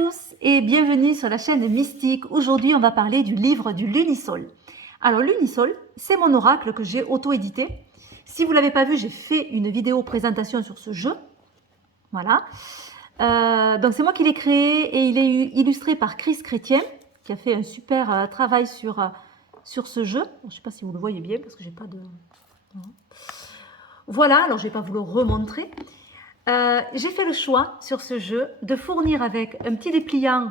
tous et bienvenue sur la chaîne Mystique. Aujourd'hui, on va parler du livre du Lunisol. Alors, Lunisol, c'est mon oracle que j'ai auto-édité. Si vous ne l'avez pas vu, j'ai fait une vidéo présentation sur ce jeu. Voilà. Donc, c'est moi qui l'ai créé et il est illustré par Chris Chrétien, qui a fait un super travail sur ce jeu. Je ne sais pas si vous le voyez bien parce que j'ai pas de... Voilà, alors je ne vais pas vous le remontrer. J'ai fait le choix sur ce jeu de fournir avec un petit dépliant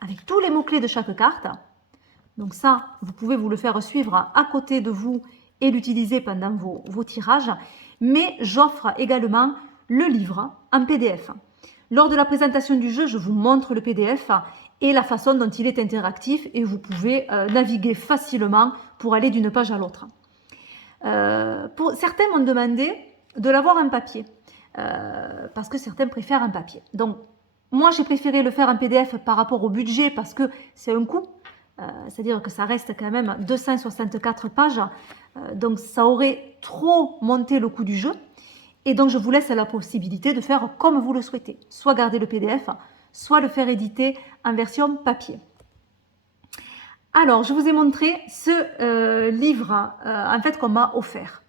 avec tous les mots-clés de chaque carte. Donc ça, vous pouvez vous le faire suivre à côté de vous et l'utiliser pendant vos tirages. Mais j'offre également le livre en PDF. Lors de la présentation du jeu, je vous montre le PDF et la façon dont il est interactif et vous pouvez naviguer facilement pour aller d'une page à l'autre. Certains m'ont demandé de l'avoir en papier. Parce que certains préfèrent un papier. Donc, moi, j'ai préféré le faire en PDF par rapport au budget parce que c'est un coût. C'est-à-dire que ça reste quand même 264 pages. Donc, ça aurait trop monté le coût du jeu. Et donc, je vous laisse la possibilité de faire comme vous le souhaitez. Soit garder le PDF, soit le faire éditer en version papier. Alors, je vous ai montré ce livre en fait qu'on m'a offert.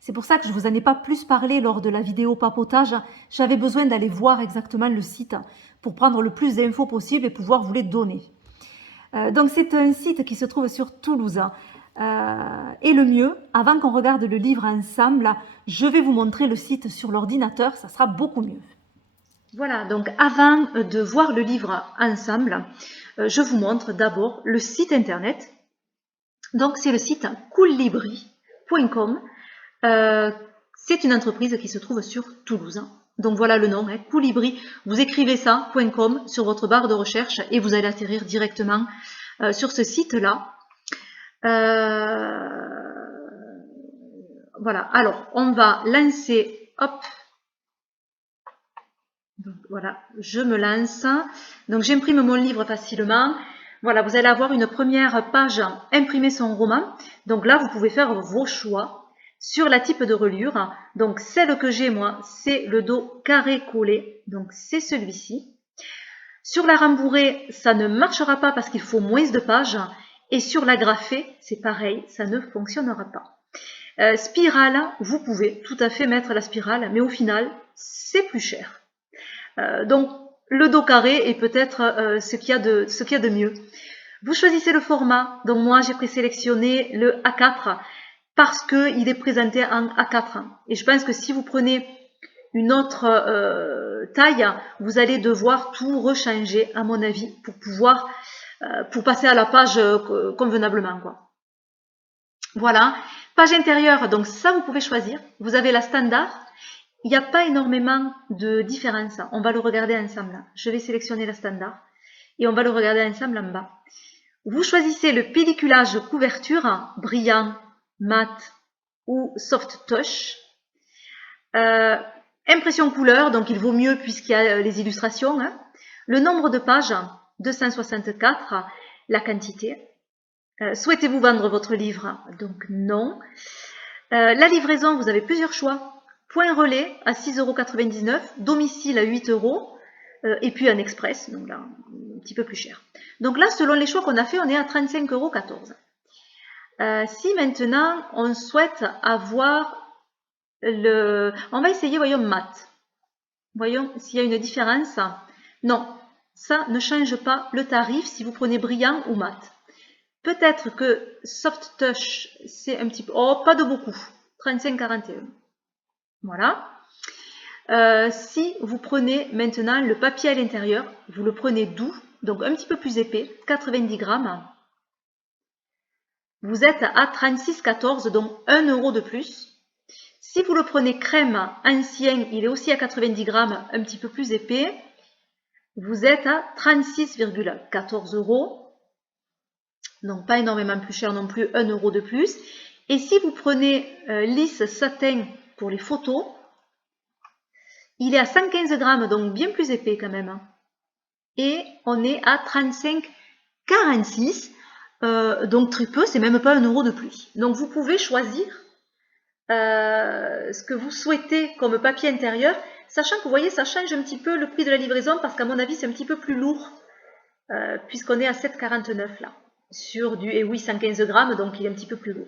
C'est pour ça que je ne vous en ai pas plus parlé lors de la vidéo papotage. J'avais besoin d'aller voir exactement le site pour prendre le plus d'infos possible et pouvoir vous les donner. Donc c'est un site qui se trouve sur Toulouse. Et le mieux, avant qu'on regarde le livre ensemble, je vais vous montrer le site sur l'ordinateur, ça sera beaucoup mieux. Voilà, donc avant de voir le livre ensemble, je vous montre d'abord le site internet. Donc c'est le site coolibri.com. C'est une entreprise qui se trouve sur Toulouse. Donc voilà le nom, Coolibri. Vous écrivez ça, .com, sur votre barre de recherche et vous allez atterrir directement sur ce site-là. Voilà, alors on va lancer, hop. Donc voilà, je me lance. Donc j'imprime mon livre facilement. Voilà, vous allez avoir une première page, imprimer son roman. Donc là, vous pouvez faire vos choix. Sur la type de reliure, donc celle que j'ai moi, c'est le dos carré collé, donc c'est celui-ci. Sur la rembourrée, ça ne marchera pas parce qu'il faut moins de pages. Et sur la graphée, c'est pareil, ça ne fonctionnera pas. Spirale, vous pouvez tout à fait mettre la spirale, mais au final, c'est plus cher. Donc le dos carré est peut-être ce qu'il y a de mieux. Vous choisissez le format, donc moi j'ai présélectionné le A4, parce qu'il est présenté en A4. Et je pense que si vous prenez une autre taille, vous allez devoir tout rechanger, à mon avis, pour passer à la page convenablement, quoi. Voilà. Page intérieure, donc ça, vous pouvez choisir. Vous avez la standard. Il n'y a pas énormément de différence. On va le regarder ensemble. Je vais sélectionner la standard et on va le regarder ensemble en bas. Vous choisissez le pelliculage couverture, brillant, mat ou soft touch. Impression couleur, donc il vaut mieux puisqu'il y a les illustrations. Le nombre de pages, 264. La quantité. Souhaitez-vous vendre votre livre? Donc non. La livraison, vous avez plusieurs choix. Point relais à 6,99 €, domicile à 8 €, et puis un express, donc là, un petit peu plus cher. Donc là, selon les choix qu'on a fait, on est à 35,14 €. Si maintenant, on souhaite avoir le... On va essayer, voyons, mat. Voyons s'il y a une différence. Non, ça ne change pas le tarif si vous prenez brillant ou mat. Peut-être que soft touch, c'est un petit peu... Oh, pas de beaucoup. 35,41 €. Voilà. Si vous prenez maintenant le papier à l'intérieur, vous le prenez doux, donc un petit peu plus épais, 90 grammes. Vous êtes à 36,14 €, donc 1 € de plus. Si vous le prenez crème ancien, il est aussi à 90 grammes, un petit peu plus épais. Vous êtes à 36,14 €. Donc pas énormément plus cher non plus, 1 € de plus. Et si vous prenez lisse satin pour les photos, il est à 115 grammes, donc bien plus épais quand même. Et on est à 35,46 €, donc très peu, c'est même pas 1 € de plus. Donc vous pouvez choisir ce que vous souhaitez comme papier intérieur, Sachant que vous voyez, ça change un petit peu le prix de la livraison parce qu'à mon avis, c'est un petit peu plus lourd puisqu'on est à 7,49 là. Sur du, et oui, 115 grammes, donc il est un petit peu plus lourd.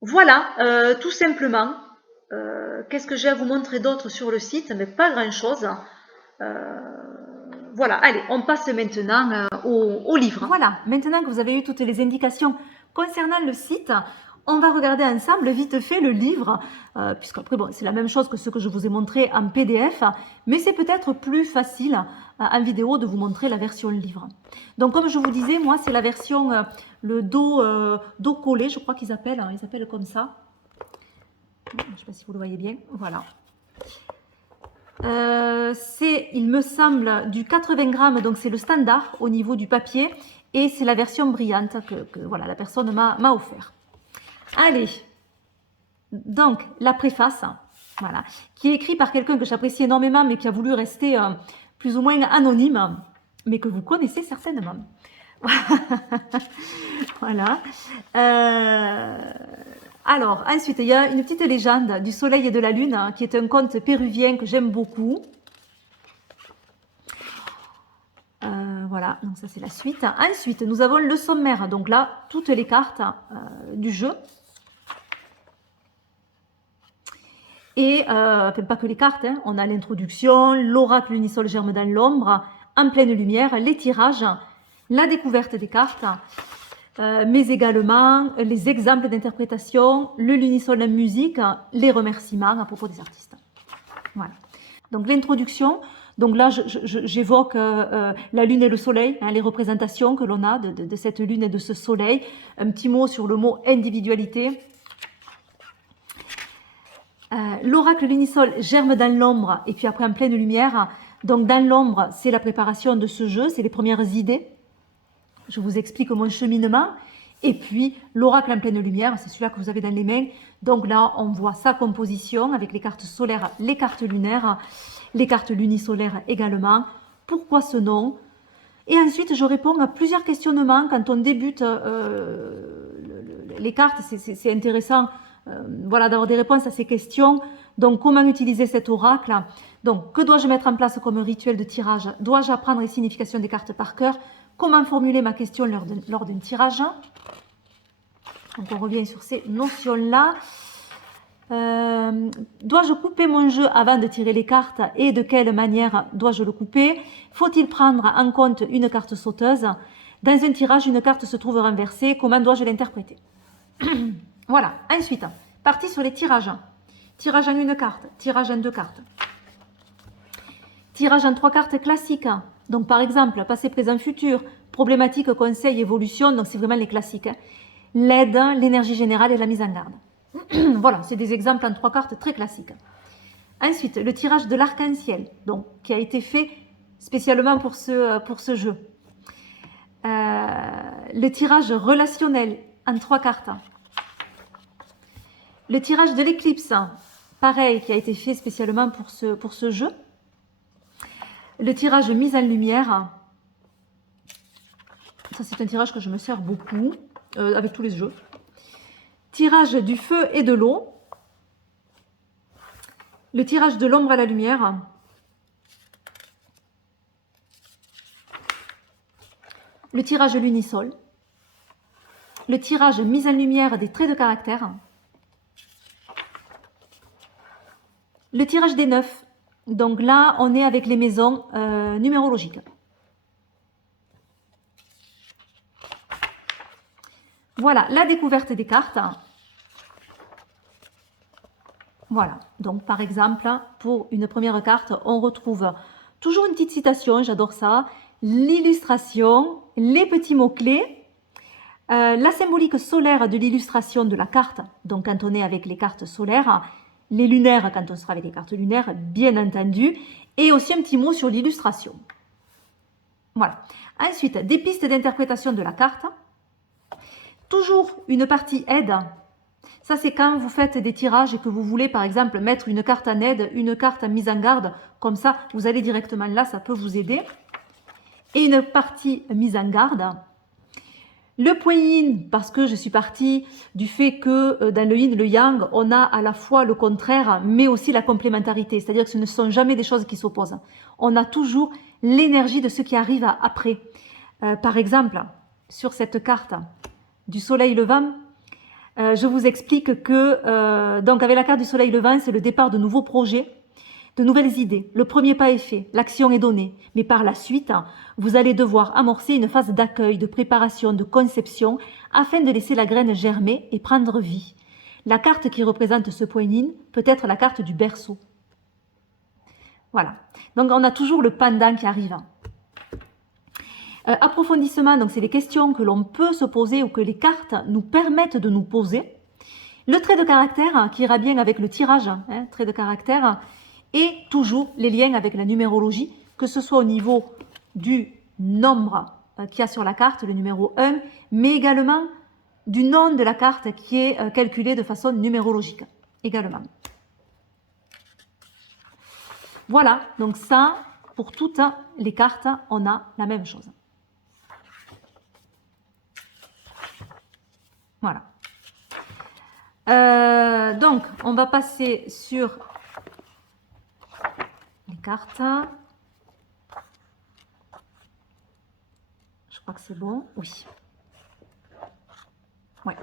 Voilà, tout simplement. Qu'est-ce que j'ai à vous montrer d'autre sur le site? Mais pas grand-chose. Voilà, allez, on passe maintenant au livre. Voilà, maintenant que vous avez eu toutes les indications concernant le site, on va regarder ensemble vite fait le livre, puisqu'après, bon, c'est la même chose que ce que je vous ai montré en PDF, mais c'est peut-être plus facile en vidéo de vous montrer la version livre. Donc, comme je vous disais, moi, c'est la version, le dos collé, je crois qu'ils appellent, ils appellent comme ça. Je ne sais pas si vous le voyez bien, voilà. C'est, il me semble, du 80 grammes, donc c'est le standard au niveau du papier, et c'est la version brillante que voilà, la personne m'a offert. Allez, donc la préface, voilà, qui est écrite par quelqu'un que j'apprécie énormément, mais qui a voulu rester plus ou moins anonyme, mais que vous connaissez certainement. Voilà. Alors, ensuite, il y a une petite légende du soleil et de la lune, qui est un conte péruvien que j'aime beaucoup. Voilà, donc ça c'est la suite. Ensuite, nous avons le sommaire, donc là, toutes les cartes du jeu. Et, enfin, pas que les cartes, hein, on a l'introduction, l'oracle unisol germe dans l'ombre, en pleine lumière, les tirages, la découverte des cartes, mais également les exemples d'interprétation, le lunisol en musique, les remerciements à propos des artistes. Voilà. Donc l'introduction, donc là j'évoque la lune et le soleil, hein, les représentations que l'on a de cette lune et de ce soleil. Un petit mot sur le mot individualité. L'oracle lunisol germe dans l'ombre et puis après en pleine lumière. Donc dans l'ombre, c'est la préparation de ce jeu, c'est les premières idées. Je vous explique mon cheminement. Et puis l'oracle en pleine lumière, c'est celui-là que vous avez dans les mains. Donc là, on voit sa composition avec les cartes solaires, les cartes lunaires, les cartes lunisolaires également. Pourquoi ce nom? Et ensuite, je réponds à plusieurs questionnements quand on débute les cartes. C'est intéressant. Voilà, d'avoir des réponses à ces questions. Donc, comment utiliser cet oracle? Donc, que dois-je mettre en place comme rituel de tirage? Dois-je apprendre les significations des cartes par cœur? Comment formuler ma question lors d'un tirage? Donc, on revient sur ces notions-là. Dois-je couper mon jeu avant de tirer les cartes et de quelle manière dois-je le couper? Faut-il prendre en compte une carte sauteuse? Dans un tirage, une carte se trouve renversée. Comment dois-je l'interpréter? Voilà. Ensuite, partie sur les tirages. Tirage en une carte, tirage en deux cartes. Tirage en trois cartes classiques. Donc, par exemple, passé, présent, futur, problématique, conseil, évolution. Donc, c'est vraiment les classiques. L'aide, l'énergie générale et la mise en garde. Voilà, c'est des exemples en trois cartes très classiques. Ensuite, le tirage de l'arc-en-ciel, donc qui a été fait spécialement pour ce jeu. Le tirage relationnel en trois cartes. Le tirage de l'éclipse, pareil, qui a été fait spécialement pour ce jeu. Le tirage mise en lumière. Ça, c'est un tirage que je me sers beaucoup avec tous les jeux. Tirage du feu et de l'eau. Le tirage de l'ombre à la lumière. Le tirage lunisol. Le tirage mise en lumière des traits de caractère. Le tirage des 9. Donc là, on est avec les maisons numérologiques. Voilà, la découverte des cartes. Voilà, donc par exemple, pour une première carte, on retrouve toujours une petite citation, j'adore ça, l'illustration, les petits mots-clés, la symbolique solaire de l'illustration de la carte, donc quand on est avec les cartes solaires, les lunaires quand on sera avec les cartes lunaires, bien entendu, et aussi un petit mot sur l'illustration. Voilà. Ensuite, des pistes d'interprétation de la carte. Toujours une partie aide. Ça, c'est quand vous faites des tirages et que vous voulez, par exemple, mettre une carte en aide, une carte en mise en garde. Comme ça, vous allez directement là, ça peut vous aider. Et une partie mise en garde. Le point yin, parce que je suis partie du fait que dans le yin, le yang, on a à la fois le contraire, mais aussi la complémentarité. C'est-à-dire que ce ne sont jamais des choses qui s'opposent. On a toujours l'énergie de ce qui arrive après. Par exemple, sur cette carte du soleil levant, je vous explique que, donc avec la carte du soleil levant, c'est le départ de nouveaux projets, de nouvelles idées. Le premier pas est fait, l'action est donnée. Mais par la suite, vous allez devoir amorcer une phase d'accueil, de préparation, de conception, afin de laisser la graine germer et prendre vie. La carte qui représente ce point yin peut être la carte du berceau. Voilà. Donc on a toujours le pendant qui arrive. Approfondissement, donc c'est les questions que l'on peut se poser ou que les cartes nous permettent de nous poser. Le trait de caractère qui ira bien avec le tirage, trait de caractère, et toujours les liens avec la numérologie, que ce soit au niveau du nombre qu'il y a sur la carte, le numéro 1, mais également du nom de la carte qui est calculé de façon numérologique également. Voilà, donc ça, pour toutes les cartes, on a la même chose. Voilà. Donc, on va passer sur les cartes. Je crois que c'est bon. Oui. Ouais.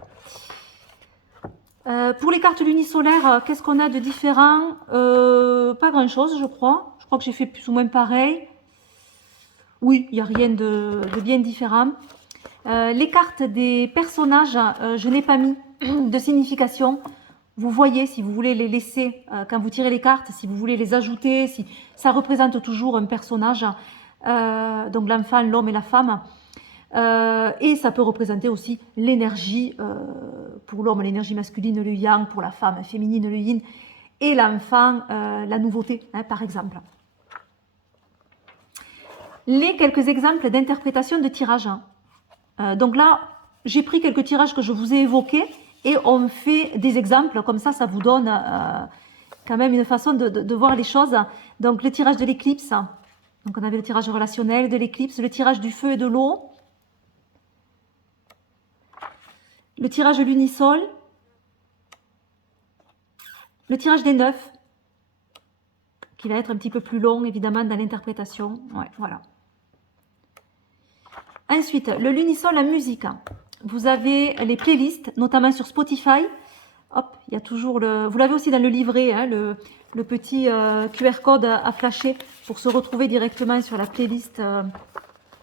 Pour les cartes lunisolaires, qu'est-ce qu'on a de différent? Pas grand-chose, je crois. Je crois que j'ai fait plus ou moins pareil. Oui, il n'y a rien de bien différent. Les cartes des personnages, je n'ai pas mis de signification. Vous voyez, si vous voulez les laisser, quand vous tirez les cartes, si vous voulez les ajouter, si ça représente toujours un personnage, donc l'enfant, l'homme et la femme. Et ça peut représenter aussi l'énergie, pour l'homme, l'énergie masculine, le yang, pour la femme féminine, le yin, et l'enfant, la nouveauté, par exemple. Les quelques exemples d'interprétation de tirage. Donc là, j'ai pris quelques tirages que je vous ai évoqués et on fait des exemples, comme ça vous donne quand même une façon de voir les choses. Donc le tirage de l'éclipse, donc on avait le tirage relationnel de l'éclipse, le tirage du feu et de l'eau, le tirage lunisol, le tirage des 9, qui va être un petit peu plus long évidemment dans l'interprétation. Ouais, voilà. Ensuite, le lunisol, la musique. Vous avez les playlists, notamment sur Spotify. Hop, il y a toujours le... Vous l'avez aussi dans le livret, hein, le petit QR code à flasher pour se retrouver directement sur la playlist,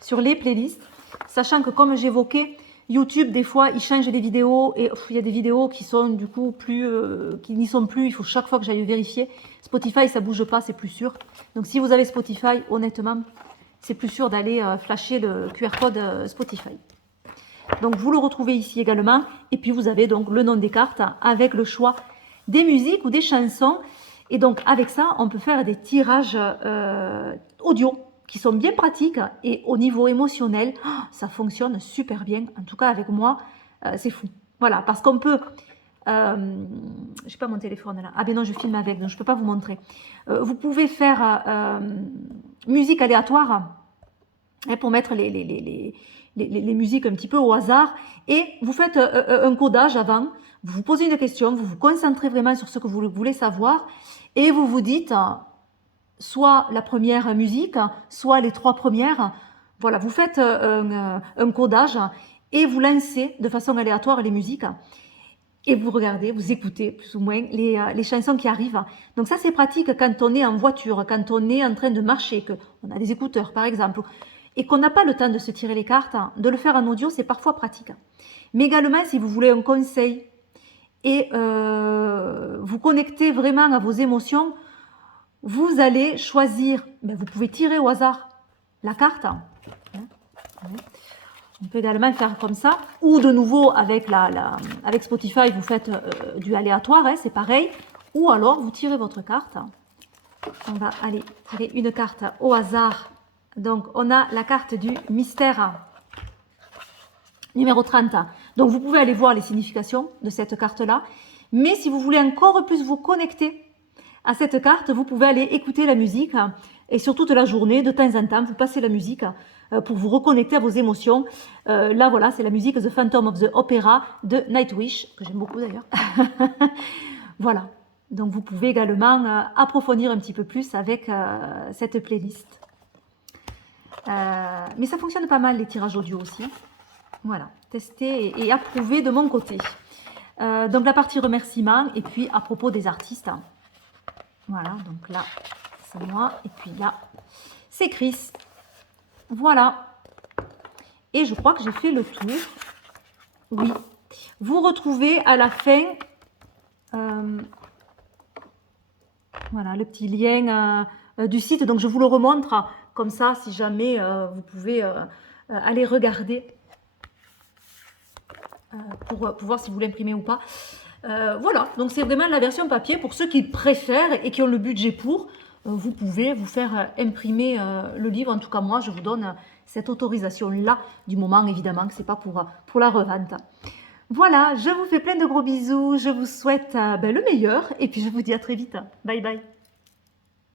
sur les playlists. Sachant que, comme j'évoquais, YouTube, des fois, il change les vidéos et il y a des vidéos qui sont du coup plus, qui n'y sont plus. Il faut chaque fois que j'aille vérifier. Spotify, ça bouge pas, c'est plus sûr. Donc, si vous avez Spotify, honnêtement, c'est plus sûr d'aller flasher le QR code Spotify. Donc vous le retrouvez ici également. Et puis vous avez donc le nom des cartes avec le choix des musiques ou des chansons. Et donc avec ça, on peut faire des tirages audio qui sont bien pratiques. Et au niveau émotionnel, ça fonctionne super bien. En tout cas avec moi, c'est fou. Voilà, parce qu'on peut... je n'ai pas mon téléphone là. Ah ben non, je filme avec, donc je ne peux pas vous montrer. Vous pouvez faire musique aléatoire pour mettre les musiques un petit peu au hasard et vous faites un codage avant, vous vous posez une question, vous vous concentrez vraiment sur ce que vous voulez savoir et vous vous dites soit la première musique, soit les 3 premières. Voilà, vous faites un codage et vous lancez de façon aléatoire les musiques. Et vous regardez, vous écoutez plus ou moins les chansons qui arrivent. Donc ça, c'est pratique quand on est en voiture, quand on est en train de marcher, qu'on a des écouteurs par exemple, et qu'on n'a pas le temps de se tirer les cartes, de le faire en audio, c'est parfois pratique. Mais également, si vous voulez un conseil et vous connectez vraiment à vos émotions, vous allez choisir, vous pouvez tirer au hasard la carte. On peut également faire comme ça, ou de nouveau avec, avec Spotify, vous faites du aléatoire, c'est pareil, ou alors vous tirez votre carte. On va aller tirer une carte au hasard. Donc on a la carte du mystère, numéro 30. Donc vous pouvez aller voir les significations de cette carte-là, mais si vous voulez encore plus vous connecter à cette carte, vous pouvez aller écouter la musique, et sur toute la journée, de temps en temps, vous passez la musique pour vous reconnecter à vos émotions. Là, voilà, c'est la musique The Phantom of the Opera de Nightwish, que j'aime beaucoup d'ailleurs. Voilà, donc vous pouvez également approfondir un petit peu plus avec cette playlist. Mais ça fonctionne pas mal les tirages audio aussi. Voilà, testé et approuvé de mon côté. Donc la partie remerciements et puis à propos des artistes. Voilà, donc là c'est moi et puis là c'est Chris. Voilà. Et je crois que j'ai fait le tour. Oui. Vous retrouvez à la fin voilà, le petit lien du site. Donc je vous le remontre comme ça si jamais vous pouvez aller regarder pour voir si vous l'imprimer ou pas. Voilà, donc c'est vraiment la version papier pour ceux qui préfèrent et qui ont le budget pour. Vous pouvez vous faire imprimer le livre. En tout cas, moi, je vous donne cette autorisation-là, du moment évidemment que ce n'est pas pour la revente. Voilà, je vous fais plein de gros bisous. Je vous souhaite le meilleur et puis je vous dis à très vite. Bye bye.